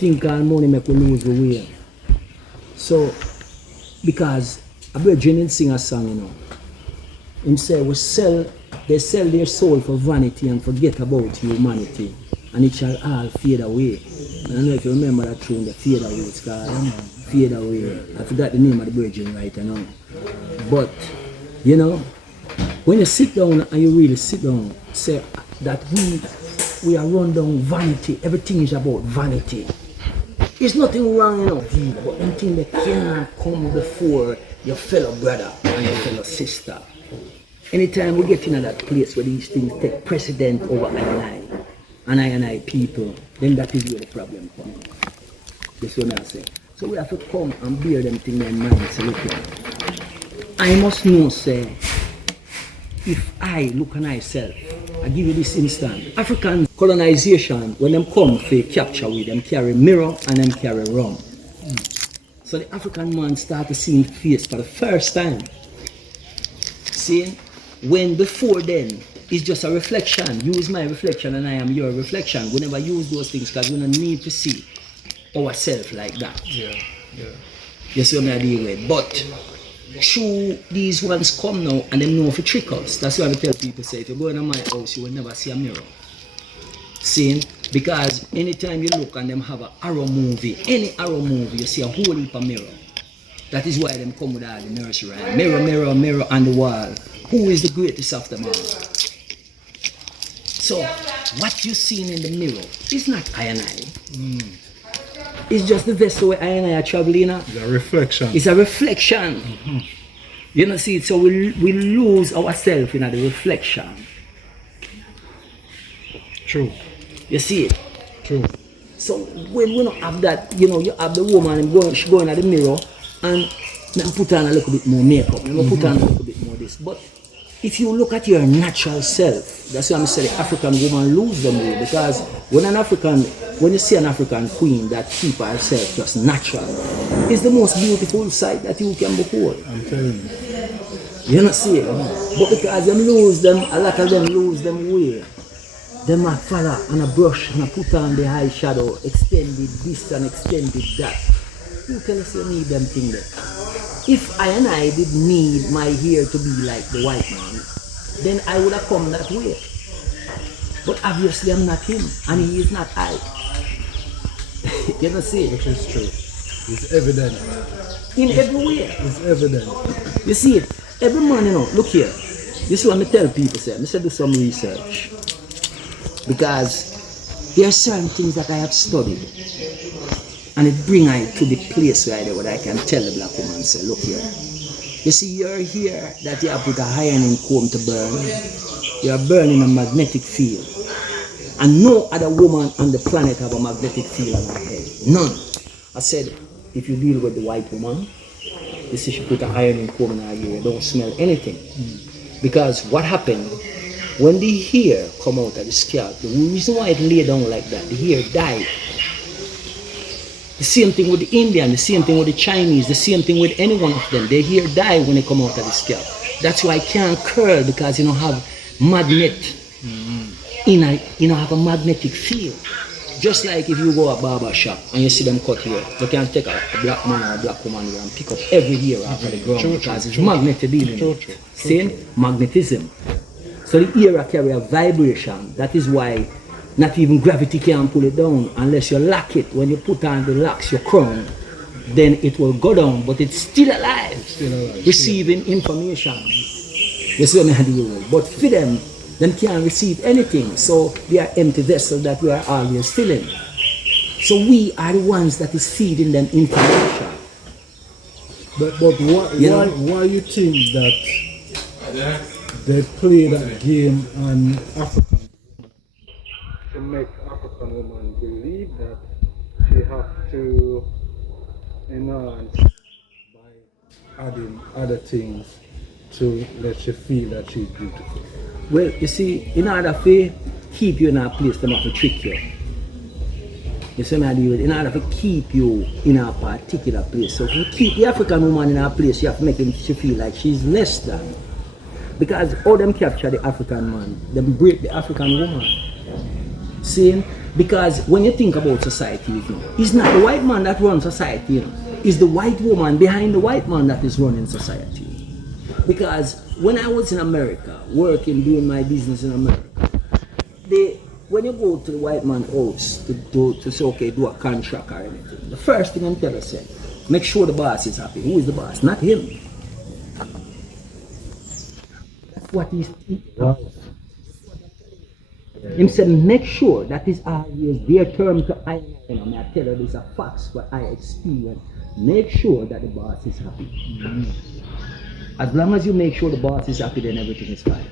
thing called money make we lose the way. So, because a virgin sing a song, you know. Him say they sell their soul for vanity and forget about humanity. And it shall all fade away. I don't know if you remember that tune, the Fade Away, it's called Fade Away. I forgot the name of the virgin right now. But, you know, when you sit down and you really sit down, say that we are run down vanity, everything is about vanity. There's nothing wrong, you know, but one thing that cannot come before your fellow brother and your fellow sister. Anytime we get into that place where these things take precedent over I people, then that is where the problem comes. That's what I say. So we have to come and bear them things in mind. So look here. I must know, say, if I look at myself, I give you this instant. African colonization, when them come for capture with them carry mirror and them carry rum. So the African man start to see his face for the first time. See, when before then, it's just a reflection. Use my reflection and I am your reflection. We never use those things because we don't need to see ourselves like that. Yeah. You see what I deal with. But true, these ones come now and they know if it trick us. That's why I tell people, say, if you go into my house, you will never see a mirror. See? Because anytime you look and them have an arrow movie, any arrow movie, you see a whole heap of mirror. That is why them come with all the nursery rhyme. Mirror, mirror, mirror on the wall. Who is the greatest of them all? So, what you seen in the mirror is not I and I. It's just the vessel where I and I are traveling. It's a reflection. It's a reflection. You know, see, so we lose ourselves in the reflection. True. You see it? True. So when we don't have that, you know, you have the woman and she going at the mirror and put on a little bit more makeup, put on a little bit more this. But if you look at your natural self, that's why I'm saying the African woman lose them way, because when you see an African queen that keep herself just natural, it's the most beautiful sight that you can behold. I'm telling you. You know see it? But because them lose them, a lot of them lose them way. Them a follow and a brush and a put on the eyeshadow, extended this and extended that. You tell us you need them thing there. If I and I did need my hair to be like the white man, then I would have come that way. But obviously I'm not him, and he is not I. You know see it? Which is true. It's evident. In every way. It's evident. You see it? Every man, you know, look here. This is what I tell people, say. I say do some research. Because there are certain things that I have studied. And it brings I to the place where I can tell the black woman, say, look here. You see, you're here that you have put a ironing comb to burn. You're burning a magnetic field. And no other woman on the planet have a magnetic field on her head. None. I said, if you deal with the white woman, you see she put an ironing comb in her ear, you don't smell anything. Because what happened, when the hair come out of the scalp, the reason why it lay down like that, the hair died. The same thing with the Indian, the same thing with the Chinese, the same thing with any one of them. Their hair die when they come out of the scalp. That's why it can't curl, because you don't have magnet have a magnetic field. Just like if you go to a barber shop and you see them cut hair, you can take a black man or a black woman here and pick up every hair off of the ground because it's magnetic dealing. Saying magnetism. So the ear carry a vibration. That is why not even gravity can pull it down unless you lock it. When you put on the locks, your crown, then it will go down, but it's still alive, receiving information. That's what I deal with. But for them can't receive anything. So they are empty vessels that we are always filling. So we are the ones that is feeding them information. But why you think that they play that game on African women to make African women believe that she has to enhance by adding other things to let you feel that she's beautiful? Well, you see, in order to keep you in a place, they have to trick you. You see what I do? In order to keep you in a particular place. So if you keep the African woman in a place, you have to make her feel like she's less than. Because all them capture the African man, them break the African woman. See, Because when you think about society, you know, it's not the white man that runs society, you know. It's the white woman behind the white man that is running society. Because when I was in America, working, doing my business in America, when you go to the white man's house to say, okay, do a contract or anything, the first thing I'm telling you is, make sure the boss is happy. Who is the boss? Not him. That's what he's Him said, make sure that is always their term to I. You know, I tell you this a facts what I experience. Make sure that the boss is happy. As long as you make sure the boss is happy, then everything is fine.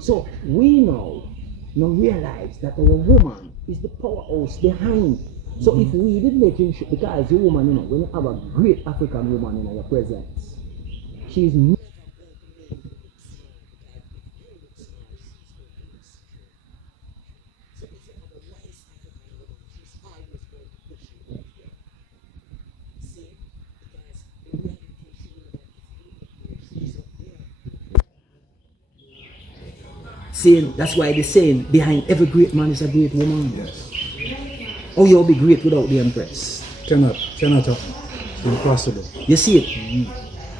So we now realize that our woman is the powerhouse behind. So if we did making sure, because the woman, you know, when you have a great African woman in your presence, she's saying, that's why they're saying behind every great man is a great woman. Yes. Oh, you'll be great without the empress. Cannot. Impossible. You see it?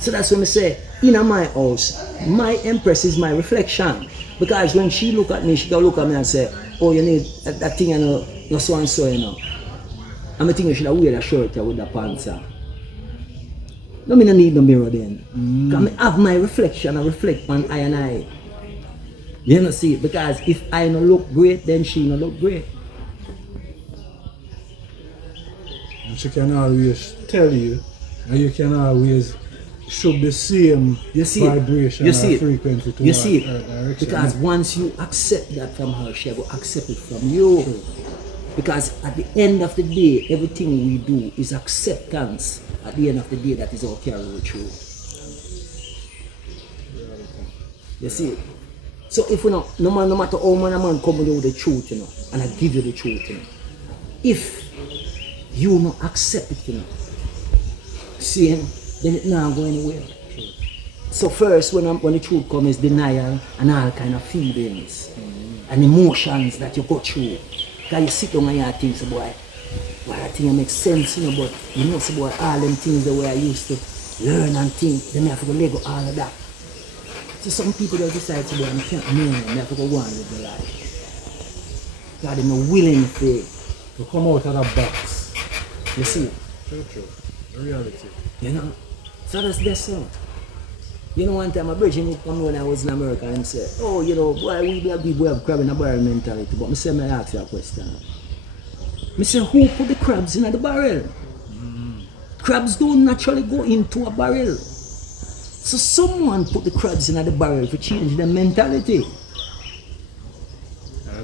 So that's when I say, in my house, my empress is my reflection. Because when she look at me, she can look at me and say, oh, you need that thing, you know, so and so, you know. And I think you should have wear a shirt with the pants on. No, I don't need no mirror then. Because I have my reflection, I reflect on I and I. You know, see it? Because if I no look great, then she no look great. And she can always tell you, and you can always show the same vibration or frequency to her. Because once you accept that from her, she will accept it from you. True. Because at the end of the day, everything we do is acceptance. At the end of the day, that is our carry through. You see it? So if we no matter how man come with the truth, you know, and I give you the truth, you know, if you not accept it, you know, see, then it not go anywhere. So first, when the truth comes, is denial and all kind of feelings and emotions that you go through. Because you sit down and you think, so boy, I think it makes sense, you know, but you know, so boy, all them things the way I used to learn and think, then I have to let go all of that. So some people that decide to go and can't know, they have to go on with their life. God, they're not willing to come out of that box. You see? True. The reality. You know? So that's so. You know, one time a bridge would come when I was in America and say, oh, you know, boy, we black people have crab in a barrel mentality. But I say, I ask you a question. I say, who put the crabs in the barrel? Crabs don't naturally go into a barrel. So someone put the crabs in the barrel to change their mentality.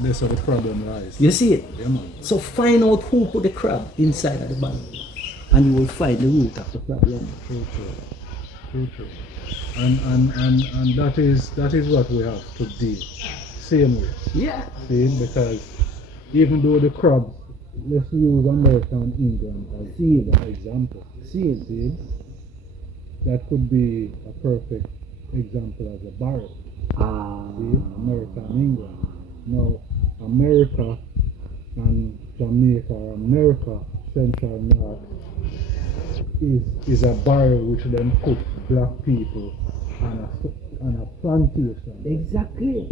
That's how the problem lies. You see it? Yeah, man. So find out who put the crab inside of the barrel. And you will find the root of the problem. True. And that is what we have to do. Same way. Yeah. See, because even though the crabs, let's use America and England as an example. See, that could be a perfect example as a barrel. See, America and England. Now, America and Jamaica, or America, Central North, is a barrel which then put black people on a plantation. Exactly.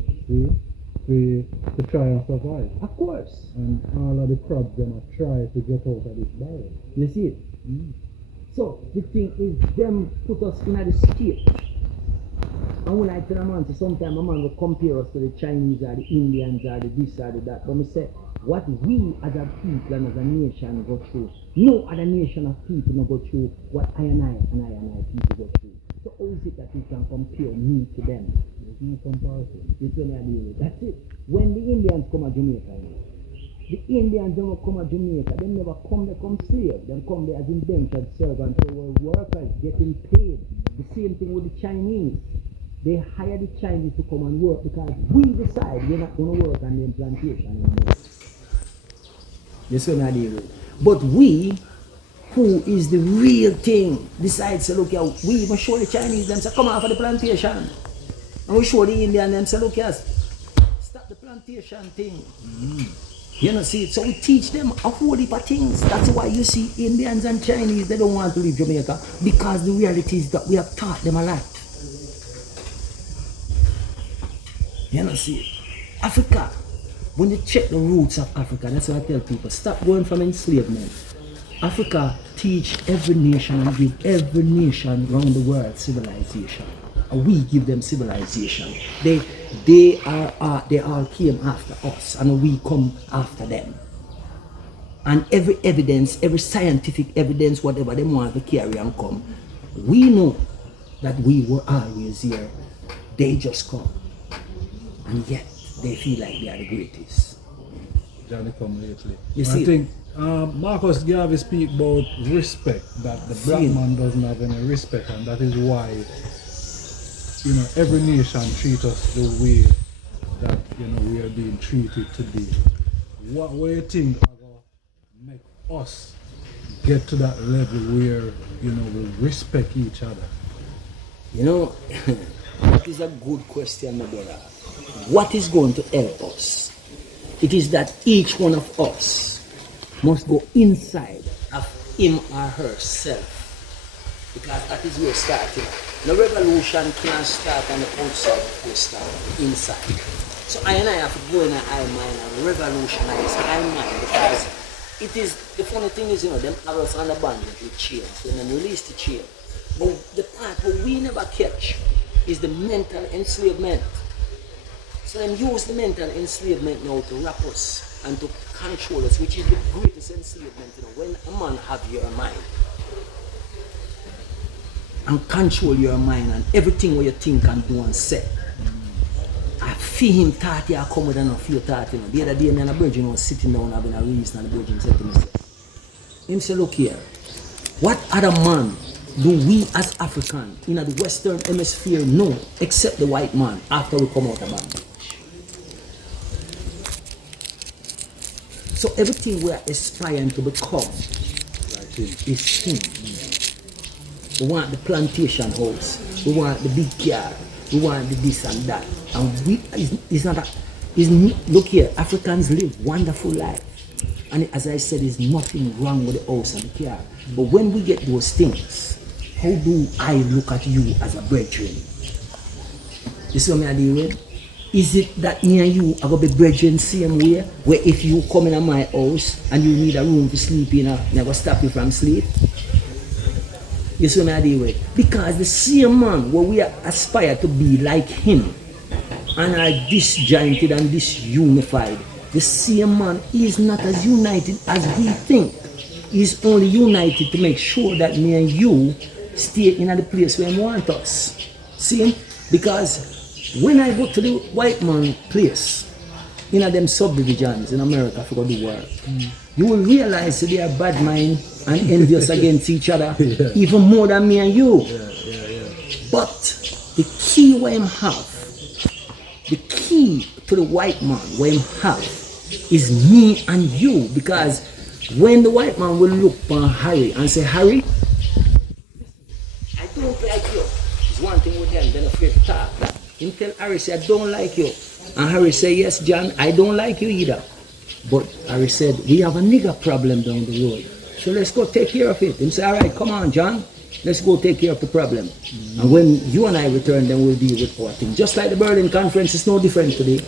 See, to try and survive. Of course. And all of the crabs gonna try to get out of this barrel. You see it? So the thing is, them put us in the state. And when I tell a man, sometimes a man will compare us to the Chinese or the Indians or the this or the that. But I say, what we as a people and as a nation go through, no other nation of people no go through what I and I people go through. So how is it that you can compare me to them? There's no comparison. That's it. When the Indians come to Jamaica, the Indians don't come to Jamaica, they never come, they come slave. They come there as indentured servants, they were workers getting paid. The same thing with the Chinese. They hire the Chinese to come and work because we decide we're not going to work on the plantation anymore. That's what I do. But we, who is the real thing, decides to look at, we even show the Chinese them say, come off of the plantation. And we show the Indian them say, look at, stop the plantation. plantation thing. You know, see, so we teach them a whole heap of things. That's why you see Indians and Chinese, they don't want to leave Jamaica, because the reality is that we have taught them a lot. You know, see, Africa, when you check the roots of Africa, that's why I tell people, stop going from enslavement. Africa teach every nation and give every nation around the world civilization. And we give them civilization. They all came after us, and we come after them. And every evidence, every scientific evidence, whatever they want to carry and come, we know that we were always here. They just come. And yet, they feel like they are the greatest. Johnny come lately. You see, I think Marcus Garvey speak about respect, that the black man doesn't have any respect, and that is why, you know, every nation treats us the way that, you know, we are being treated today. What do you think are going to make us get to that level where, you know, we respect each other? you know, that is a good question, my brother. What is going to help us? It is that each one of us must go inside of him or herself, because that is where it's starting. The revolution can't start on the outside before it starts inside. So I and I have to go in our mind and revolutionize our mind, because it is, the funny thing is, you know, them have us on the bondage with chains, and then release the chain. But the part where we never catch is the mental enslavement. So then use the mental enslavement now to wrap us and to control us, which is the greatest enslavement, you know, when a man have your mind. And control your mind and everything what you think and do and say. I feel him 30 I come with enough few 30. You know. The other day, me and a virgin was sitting down having a reason, and the virgin said to me, him say, look here, what other man do we as African in the Western Hemisphere know except the white man after we come out of bondage? So everything we are aspiring to become is him. We want the plantation house, we want the big car, we want the this and that. And we, look here, Africans live wonderful life. And as I said, there's nothing wrong with the house and the car. But when we get those things, how do I look at you as a brethren? You see what I deal with? Is it that me and you are going to be brethren same way? Where if you come in my house and you need a room to sleep in, I'm going to stop you from sleep? You see what I deal with? Because the same man where we aspire to be like him and are disjointed and disunified, the same man is not as united as we think. He's only united to make sure that me and you stay in the place where he wants us. See? Because when I go to the white man place, in them subdivisions in America for the world, you will realize that they are bad mind and envious against each other, even more than me and you. But the key where him have, the key to the white man where him have, is me and you. Because when the white man will look upon Harry and say, Harry, I don't like you. It's one thing with them, they're afraid to talk. Him tell Harry, say, I don't like you. And Harry say, yes, John, I don't like you either. But Harry said, we have a nigger problem down the road. So let's go take care of it. Him say, all right, come on, John. Let's go take care of the problem. And when you and I return, then we'll deal with our thing. Just like the Berlin Conference, it's no different today.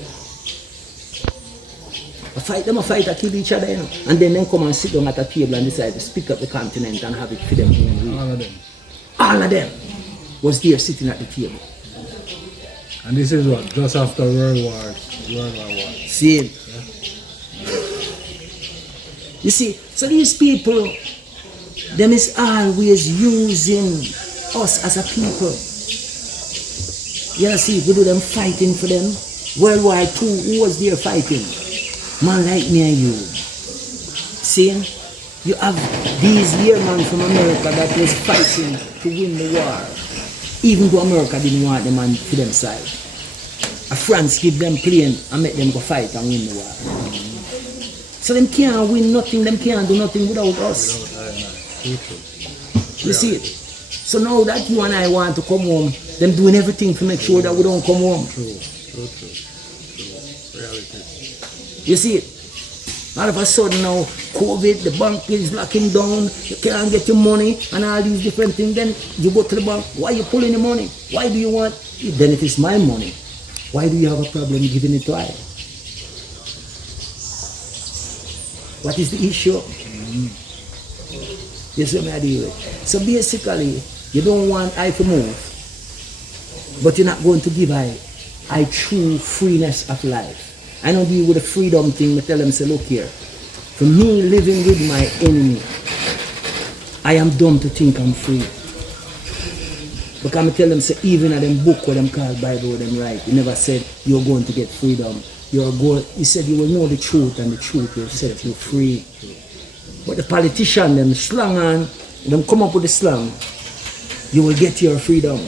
A fight, a kill each other, you know. And then come and sit down at a table and decide to split up the continent and have it for them. All of them. All of them was there sitting at the table. And this is what? Just after World War I. Same. Yeah. You see, so these people, them is always using us as a people. You see, we do them fighting for them. World War II, who was there fighting? Man like me and you. See, you have these yearmen from America that was fighting to win the war. Even though America didn't want them on for them side. A France give them plane and make them go fight and win the war. So them can't win nothing, them can't do nothing without us. You see it? So now that you and I want to come home, them doing everything to make sure that we don't come home. True. reality. You see it? All of a sudden now, COVID, the bank is locking down, you can't get your money and all these different things. Then you go to the bank, why you pulling the money? Why do you want? Then it is my money. Why do you have a problem giving it to I? What is the issue? You see what I deal with? So basically, you don't want I to move, but you're not going to give I true freeness of life. I don't deal with the freedom thing, but tell them, say, look here, for me living with my enemy, I am dumb to think I'm free. But I tell them, say, even at them book what them call Bible, what them write, he never said you're going to get freedom. He said you will know the truth and the truth will set you free. But the politician, them slang on, them come up with the slang, you will get your freedom.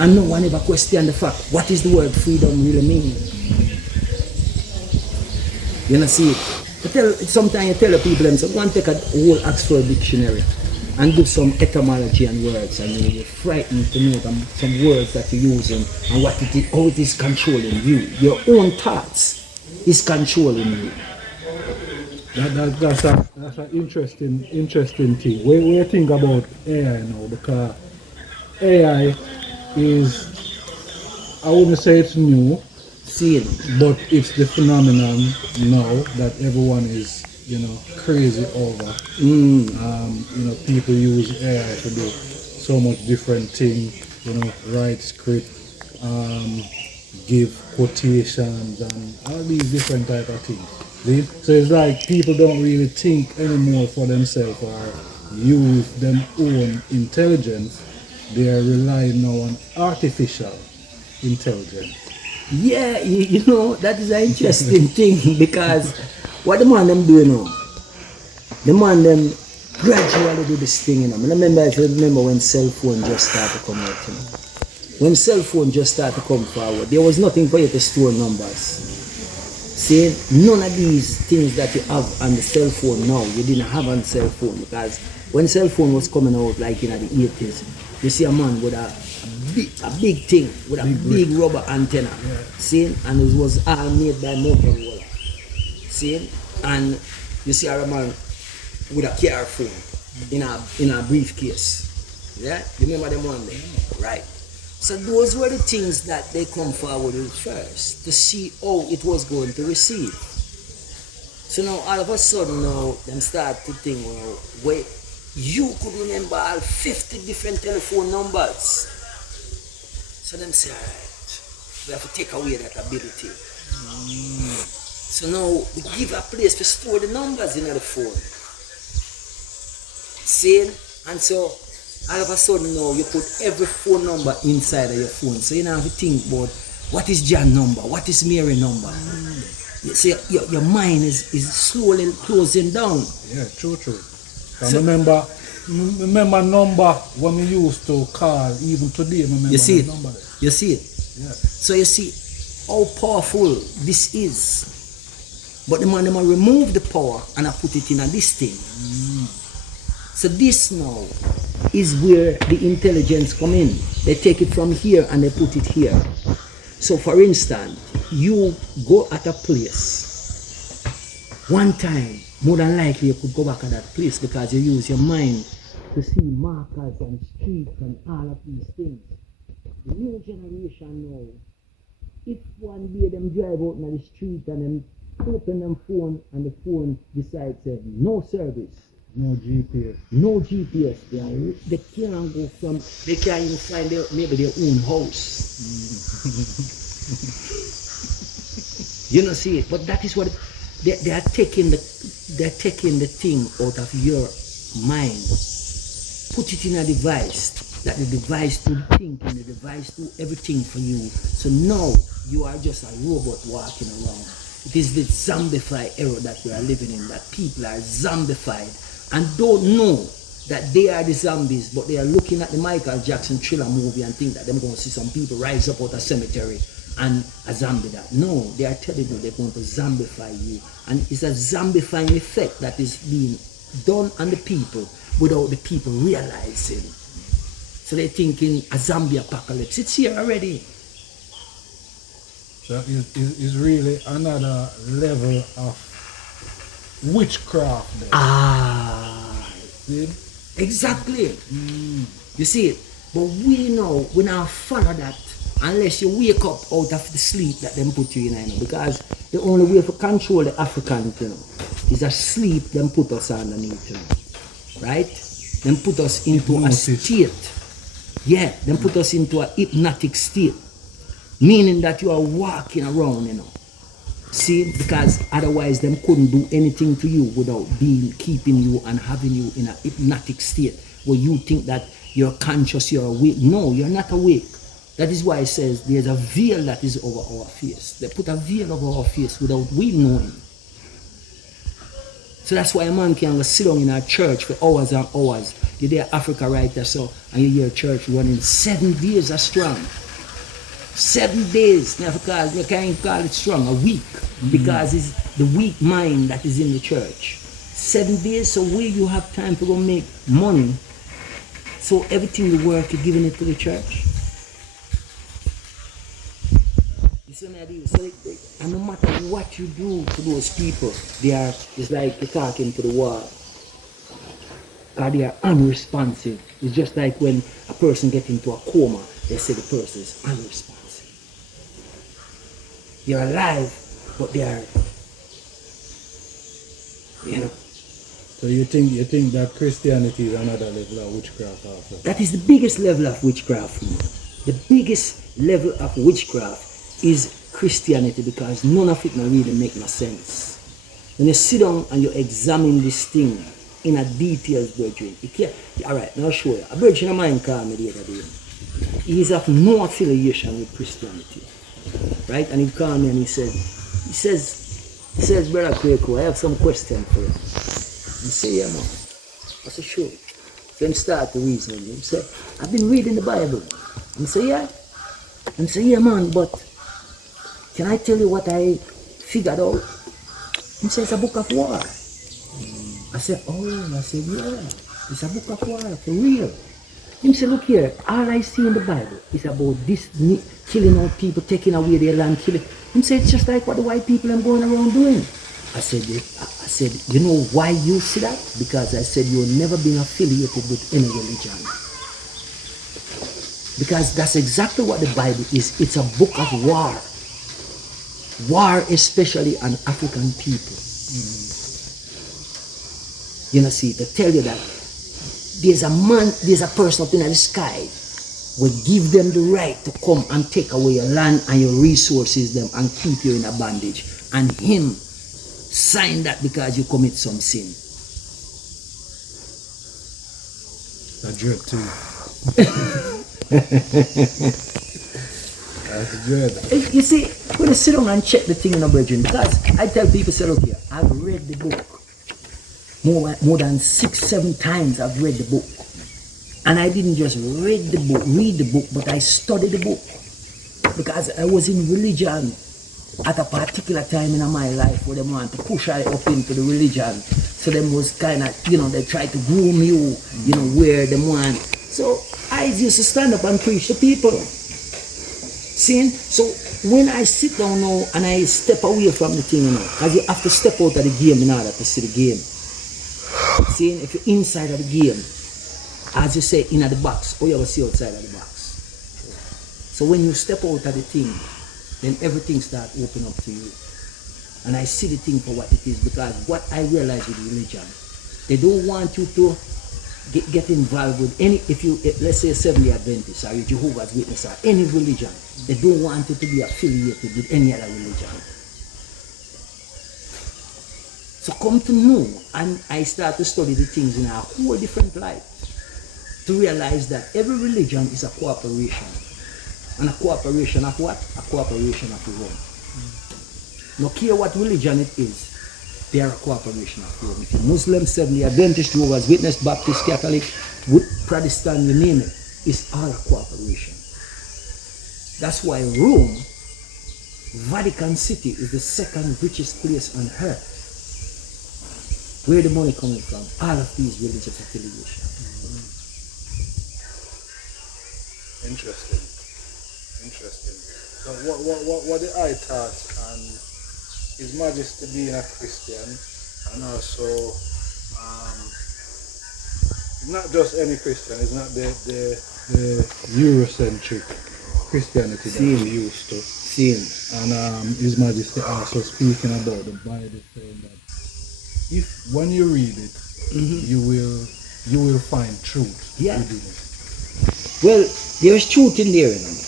And no one ever question the fact, what is the word freedom really mean? You know, see it. Sometimes you tell the people, them, so go and take a whole Oxford dictionary and do some etymology and words, and you're frightened to know some words that you're using and what it is, how it is controlling you. Your own thoughts is controlling you. That's an interesting thing. What do you think about AI now? Because AI is, I wouldn't say it's new, but it's the phenomenon now that everyone is, crazy over. People use AI to do so much different things, write script, give quotations and all these different type of things. See? So it's like people don't really think anymore for themselves or use their own intelligence. They are relying now on artificial intelligence. Yeah, that is an interesting thing, because what the man them do now, the man them gradually do this thing, I remember when cell phone just started to come out, When cell phone just started to come forward, there was nothing for you to store numbers. See, none of these things that you have on the cell phone now, you didn't have on cell phone, because when cell phone was coming out, like in the 80s, you see a man with a big thing, with a big rubber antenna, see, and it was all made by Motorola, see, and you see a man with a car phone in a briefcase, yeah, you remember them one day, right? So those were the things that they come forward with first, to see how it was going to receive. So now all of a sudden now, them start to think, well, wait, you could remember all 50 different telephone numbers. So them say, alright, we have to take away that ability. So now we give a place to store the numbers in the phone. See? And so all of a sudden now you put every phone number inside of your phone. So you don't have to think about what is John number, what is Mary number. So your mind is slowly closing down. Yeah, true. So, remember number when we used to call, even today, remember you see the number. You see it? Yeah. So you see how powerful this is. But the man them remove the power and I put it in this thing. So this now is where the intelligence come in. They take it from here and they put it here. So for instance, you go at a place one time, more than likely you could go back at that place because you use your mind to see markers and streets and all of these things. The new generation now, if one day them drive out in the street and them open them phone and the phone decides no service, no GPS. no GPS, they can't go from, they can't even find maybe their own house. You know, see it, but that is what they are taking the thing out of your mind, put it in a device, that the device do the thinking, the device do everything for you. So now you are just a robot walking around. It is the zombified era that we are living in, that people are zombified and don't know that they are the zombies, but they are looking at the Michael Jackson Thriller movie and think that they're going to see some people rise up out of cemetery and a zombie that. No, they are telling you they're going to zombify you. And it's a zombifying effect that is being done on the people without the people realizing. So they're thinking a zombie apocalypse. It's here already. So it's really another level of witchcraft there. See? Exactly. You see it? But we know we now follow that unless you wake up out of the sleep that them put you in, you know, because the only way to control the African, you know, is a sleep them put us underneath, you know, right? Them put us into a state. Yeah, them put us into a hypnotic state, meaning that you are walking around, you know. See, because otherwise them couldn't do anything to you without keeping you and having you in a hypnotic state where you think that you're conscious, you're awake. No, you're not awake. That is why it says there's a veil that is over our face. They put a veil over our face without we knowing. So that's why a man can go sit down in a church for hours and hours. You're there Africa right there, so, and you hear church running 7 days are strong. 7 days, because you can't call it strong, a week, because it's the weak mind that is in the church. 7 days, so where you have time to go make money, so everything you work, you're giving it to the church. You see what I do? So, and no matter what you do to those people, they are, it's like you're talking to the wall. Because they are unresponsive. It's just like when a person gets into a coma, they say the person is unresponsive. They're alive, but they are, you know. So you think that Christianity is another level of witchcraft also? That is the biggest level of witchcraft. The biggest level of witchcraft is Christianity, because none of it really make no sense. When you sit down and you examine this thing in a details, brethren, you can't. Alright, now I'll show you. A brethren of mine called me the other day. He is of no affiliation with Christianity. Right? And he called me and he says, Brother KWAKU, I have some question for you. I say, yeah, man. I said, sure. So he start to reason with me. He said, I've been reading the Bible. And I say, yeah. And I say, yeah, man, but can I tell you what I figured out? He says, it's a book of war. I said, oh, I said, yeah, it's a book of war, for real. He said, look here, all I see in the Bible is about this killing out people, taking away their land, killing. He said, it's just like what the white people are going around doing. I said, you know why you see that? Because I said, you've never been affiliated with any religion. Because that's exactly what the Bible is. It's a book of war. War especially on African people. You know, see, to tell you that there's a person up in the sky will give them the right to come and take away your land and your resources them and keep you in a bondage. And him sign that because you commit some sin. That's dread too. That's dread. You see, when you sit down and check the thing in the brethren, because I tell people, say, look here, I've read the book. More than 6-7 times I've read the book. And I didn't just read the book, but I studied the book. Because I was in religion at a particular time in my life where they want to push I up into the religion. So them was kind of, they try to groom you, where they want. So I used to stand up and preach to people. See? So when I sit down now and I step away from the thing, because you have to step out of the game in order to see the game. See, if you're inside of the game, as you say, in the box, or you ever see outside of the box. So when you step out of the thing, then everything starts opening up to you. And I see the thing for what it is, because what I realize with religion, they don't want you to get involved with any, let's say Seventh-day Adventist or Jehovah's Witness or any religion, they don't want you to be affiliated with any other religion. So come to know, and I start to study the things in a whole different light, to realize that every religion is a cooperation. And a cooperation of what? A cooperation of Rome. No care what religion it is, they are a cooperation of Rome. If you're Muslim, Seventh-day Adventist, Jehovah's Witness, Baptist, Catholic, Protestant, you name it, it's all a cooperation. That's why Rome, Vatican City, is the second richest place on earth. Where the money coming from? All of these religious affiliations. Interesting. Interesting. So what the I taught and His Majesty being a Christian and also not just any Christian, it's not the Eurocentric Christianity that we used to. And His Majesty also speaking about the Bible saying that if when you read it, you will find truth within it. Well, there's truth in there, you know.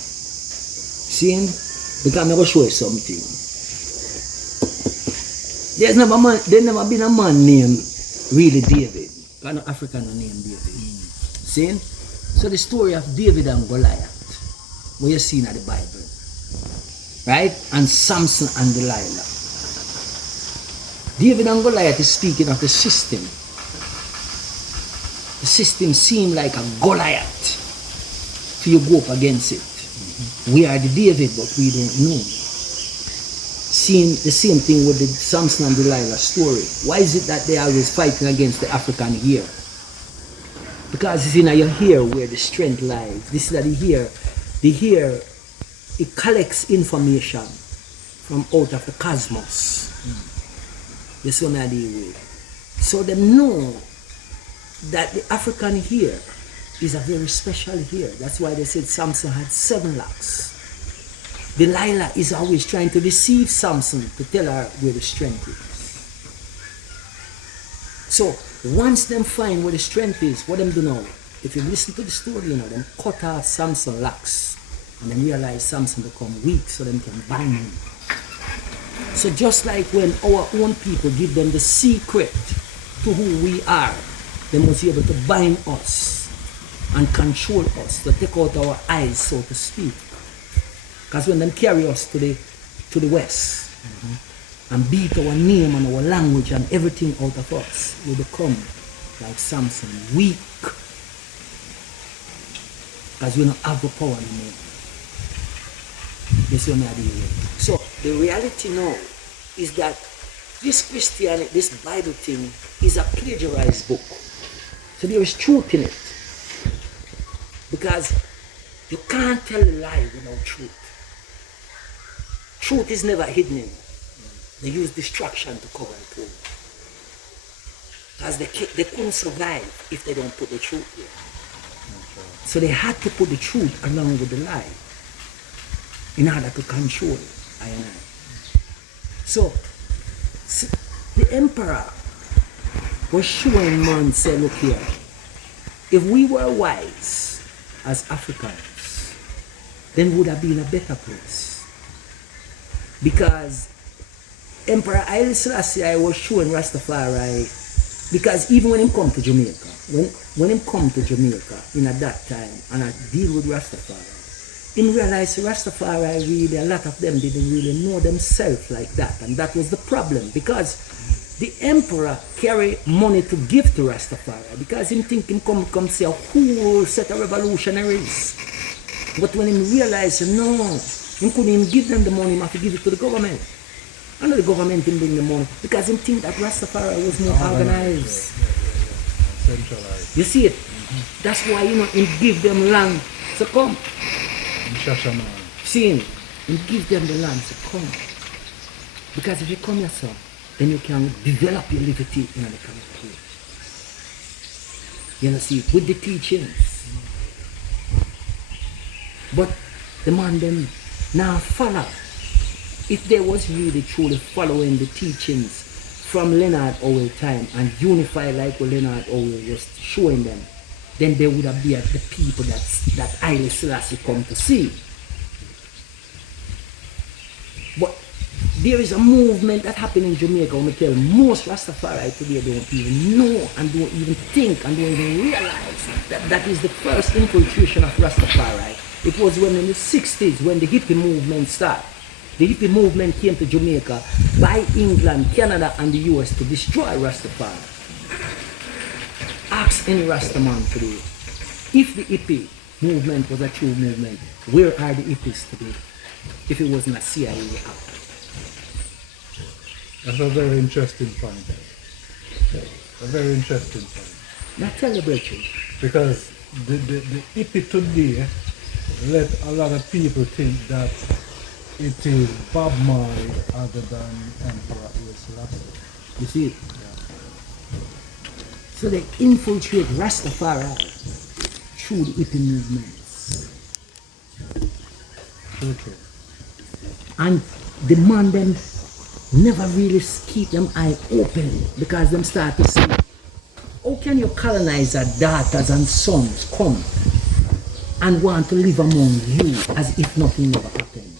See, because I'm going to show you something. There's never been a man named really David. An African named David. See? So the story of David and Goliath, what you see in the Bible, right? And Samson and Delilah. David and Goliath is speaking of the system. The system seemed like a Goliath. So you go up against it. We are the David, but we don't know. Seeing the same thing with the Samson and Delilah story. Why is it that they are always fighting against the African hair? Because it's in your hair where the strength lies. This is that the hair, it collects information from out of the cosmos. You see what I deal with? So they know that the African hair is a very special hair. That's why they said Samson had 7 locks. Delilah is always trying to deceive Samson to tell her where the strength is. So once them find where the strength is, what them do now? If you listen to the story, you know, them cut off Samson's locks and then realize Samson become weak so them can bind him. So just like when our own people give them the secret to who we are, they must be able to bind us and control us, to take out our eyes, so to speak. Because when they carry us to the west and beat our name and our language and everything out of us, we become like Samson, weak. Because we don't have the power anymore. This is what I deal with. So the reality now is that this Christianity, this Bible thing is a plagiarized book. So there is truth in it. Because you can't tell a lie without truth. Truth is never hidden. They use distraction to cover it over. Because they couldn't survive if they don't put the truth here. So they had to put the truth along with the lie in order to control I and I. So the emperor was showing man, say, look here, if we were wise as Africans, then we would have been in a better place. Because Emperor Selassie was showing Rastafari, because even when he come to Jamaica, when he come to Jamaica in at that time and I deal with Rastafari, he realized Rastafari really, a lot of them didn't really know themselves like that, and that was the problem, because the emperor carry money to give to Rastafari, because him think him come say a whole set of revolutionaries. But when he realized, no, he couldn't even give them the money, he have to give it to the government. And the government didn't bring the money, because he think that Rastafari was more organized. Centralized. You see it? That's why, you know, he give them land to come. See him? He give them the land to come. Because if you come yourself, then you can develop your liberty in the kind of place. You know, see, with the teachings. But the man them now follow. If they was really truly following the teachings from Leonard Howell time and unify like what Leonard Howell was showing them, then they would have been the people that Haile Selassie come to see. But there is a movement that happened in Jamaica. When we tell most Rastafari today don't even know and don't even think and don't even realize that that is the first infiltration of Rastafari. It was when in the 60s when the hippie movement started. The hippie movement came to Jamaica by England, Canada and the US to destroy Rastafari. Ask any Rastaman today, if the hippie movement was a true movement, where are the hippies today? If it wasn't a CIA act. That's a very interesting point. A very interesting point. Now tell the brethren. Because the hippie today let a lot of people think that it is Bob Marley other than Emperor Selassie. You see it? So they infiltrate Rastafari through the hippie movements. Okay. And the man them never really keep them eye open because them start to say, how can your colonizer daughters and sons come and want to live among you as if nothing ever happened?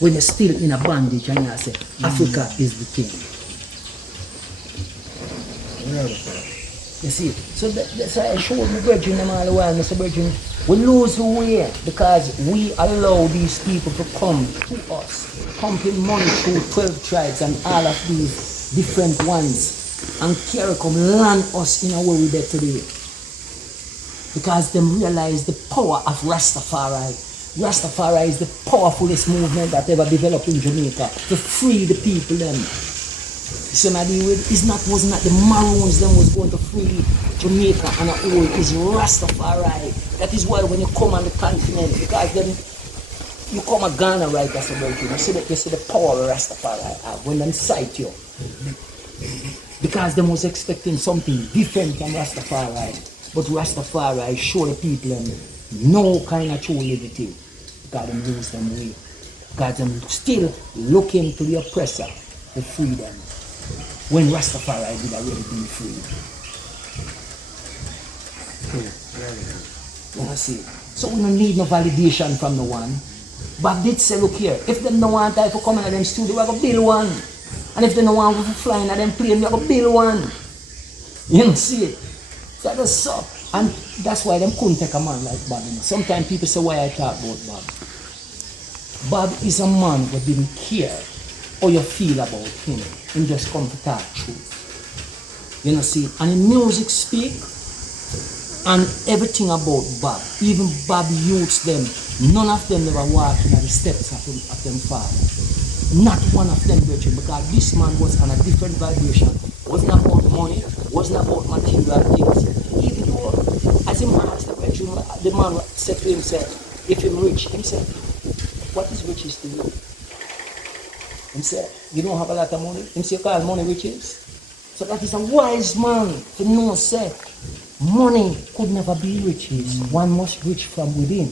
When you're still in a bondage and you say, Africa is the thing. You see, so that's why I showed my brethren them all the while, Mr. Brethren, we lose the way because we allow these people to come to us, pumping money through 12 tribes and all of these different ones and carry come land us in a way we did today. Because them realize the power of Rastafari. Rastafari is the powerfulest movement that ever developed in Jamaica to free the people them. So now wasn't that the Maroons then was going to free Jamaica and all is Rastafari. That is why when you come on the continent, because then you come to Ghana, right, that's about it. You see the power of Rastafari have when them sight you. Because them was expecting something different from Rastafari. But Rastafari show the people them no kind of true liberty. Because them lose them way. Because them still looking to the oppressor for freedom. When Rastafari did already be free. You see? So we don't need no validation from no one. But did say, look here, if them don't want to come in them studio, we go build one. And if they don't want to fly in them plane, we go build one. You don't see it? So that's so. And that's why them couldn't take a man like Bob. Sometimes people say why I talk about Bob. Bob is a man who didn't care how you feel about him. He just come to talk truth. You know, see, and in music speak and everything about Bob, even Bob youths them, none of them ever walk in the steps of them father. Not one of them, virgin, because this man was on a different vibration. Wasn't about money, wasn't about material things. Even though, as him asked the virgin, the man said to himself, if he's rich, he said, what is riches to you? He said, you don't have a lot of money? He said, call money riches. So that is a wise man to know, say, money could never be riches. One must reach from within.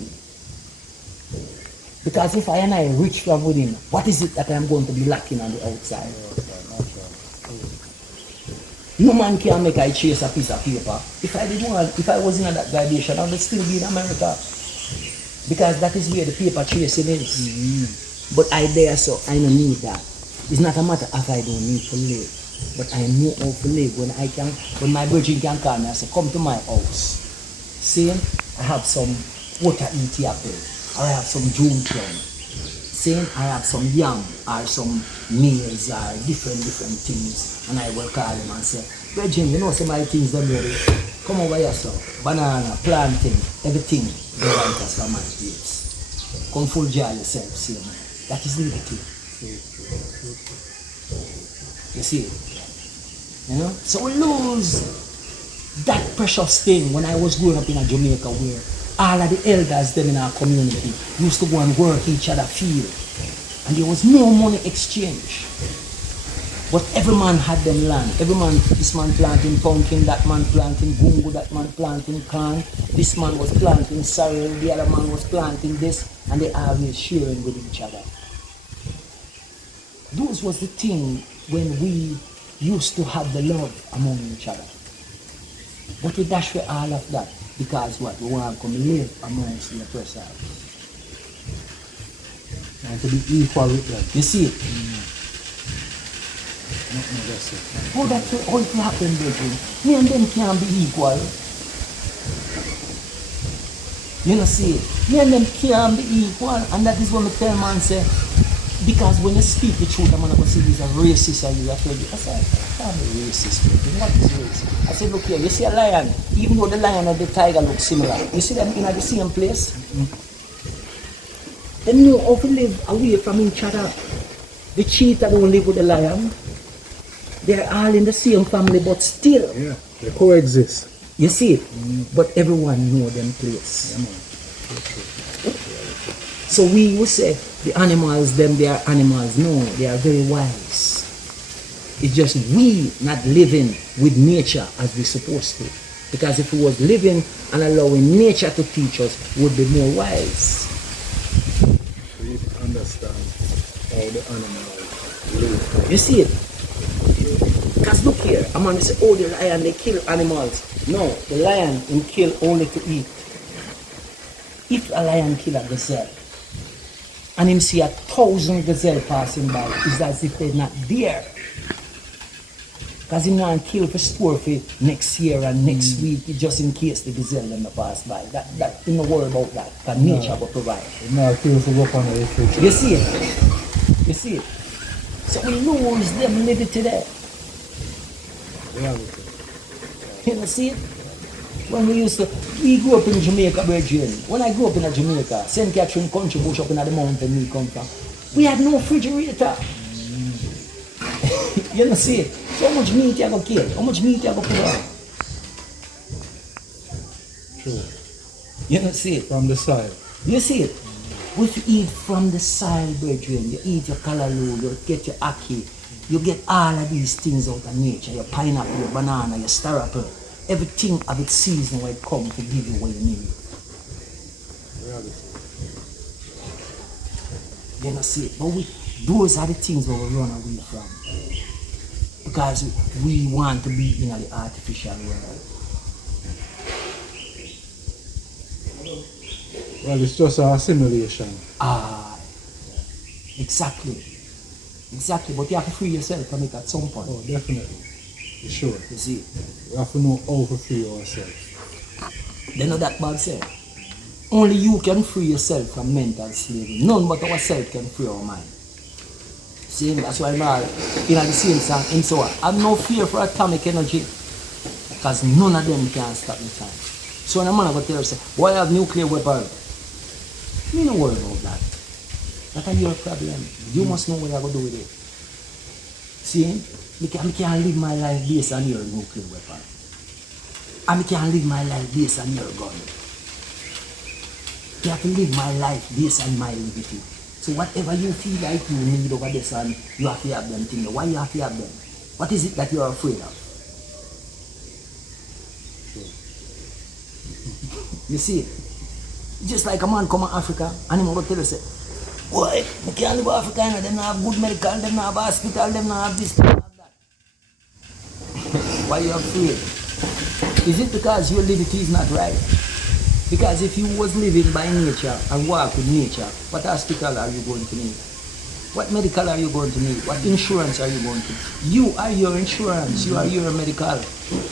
Because if I and I reach from within, what is it that I'm going to be lacking on the outside? No man can make I chase a piece of paper. If I was in that graduation, I would still be in America. Because that is where the paper chasing is. But I dare, so I don't need that. It's not a matter if I don't need to live. But I know how to live when my virgin can call me and say, come to my house. See, I have some water eat apple, or I have some June plum. See, I have some yam, or some meals, or different things. And I will call him and say, virgin, you know some of my things are ready. Come over here, sir. Banana, plantain, everything. They want us from my grapes. Come full jar yourself, see man. That is liberty. You see? You know? So we lose that precious thing when I was growing up in Jamaica where all of the elders then in our community used to go and work each other field. And there was no money exchange. But every man had them land. Every man, this man planting pumpkin, that man planting gungo, that man planting corn. This man was planting sorrel, the other man was planting this, and they always sharing with each other. Those was the thing when we used to have the love among each other. But we dash away all of that because what? We want to come live amongst the oppressors. And to be equal with them. You see it? How it will happen, brethren? Me and them can't be equal. You know, see it? Me and them can't be equal. And that is what I tell man say, because when you speak the truth, I'm going to see these are racist or you are told you. I said, I can't be racist, brethren. What is racist? I said, look here, you see a lion, even though the lion and the tiger look similar, you see them in the same place? They know how to live away from each other. The cheetah don't live with the lion. They're all in the same family, but still. Yeah, they coexist. You see it? But everyone know them place. Yeah, man. So we would say the animals, them, they are animals. No, they are very wise. It's just we not living with nature as we're supposed to. Because if we was living and allowing nature to teach us, we would be more wise. We understand how the animals live. You see it? Because look here, a man say, oh, the lion, they kill animals. No, the lion him kill only to eat. If a lion kill a gazelle, and him see 1,000 gazelle passing by, it's as if they're not there. Because him want to kill for store for next year and next week, just in case the gazelle them pass by. That in the worry about that, because nature will provide. Now kill for work on the future. You see it? You see it? So we lose them live today. Reality. You know, see it? When we grew up in Jamaica, Virgin. When I grew up in Jamaica, St. Catherine country bush up in the mountain we come from, we had no refrigerator. You know, see it? So how much meat you go kill? How much meat you go put on? True. You know, see it? From the side. You see it? If you eat from the soil, brethren, you eat your callaloo, you get your ackee, you get all of these things out of nature, your pineapple, your banana, your star apple, everything of its season when it comes to give you what you need. Reality. You know, see it? But those are the things where we run away from. Because we want to be in the artificial world. Well, it's just a simulation. Exactly. Exactly. But you have to free yourself from it at some point. Oh, definitely. For sure. You see? We have to know how to free ourselves. They know that bad say. Only you can free yourself from mental slavery. None but ourselves can free our mind. See, that's why I'm in the same song, and so on. I have no fear for atomic energy. Because none of them can stop the time. So when a man go tell us, why have nuclear weapon? Me no worry about that. That is your problem. You must know what you're going to do with it. See, I can't live my life based on your nuclear weapon. And I can't live my life based on your gun. You have to live my life based on my liberty. So whatever you feel like you need over there, son, you have to have them things. Why you have to have them? What is it that you are afraid of? You see it? Just like a man come to Africa and he will tell us, boy, we can't live in Africa, and they don't have good medical, they don't have hospital, they don't have this, they don't have that. Why are you afraid? Is it because your liberty is not right? Because if you was living by nature and walk with nature, what hospital are you going to need? What medical are you going to need? What insurance are you going to need? You are your insurance, you are your medical.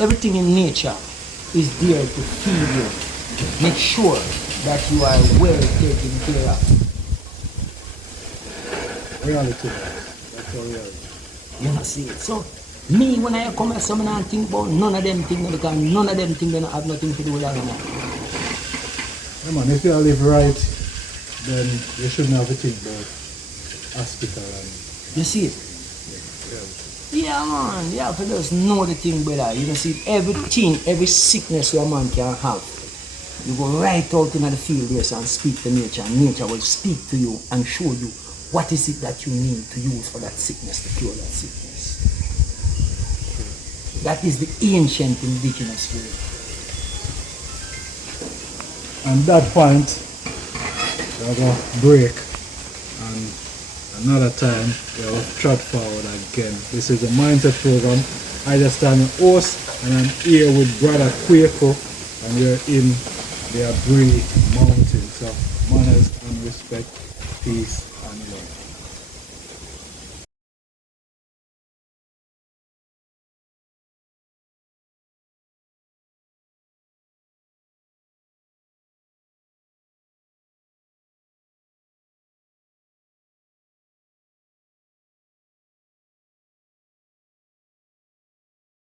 Everything in nature is there to feed you. Make sure that you are well taken care of. Reality. That's our reality. You know, see it. So, me, when I come here, some I think about none of them things, because none of them things don't have nothing to do with that. Yeah, man, if you live right, then you shouldn't have to think about hospital and You see it? Yeah, man. You have to just know the thing better. You know, see, everything, every sickness a man can have, you go right out in the field there and speak to nature, and nature will speak to you and show you what is it that you need to use for that sickness, to cure that sickness. That is the ancient indigenous way. And that point, we're going to break, and another time we'll trot forward again. This is the Mindset Program. I just am your host, and I'm here with Brother KWAKU, and we're in the Abri Mountains. So, manners and respect, peace and love.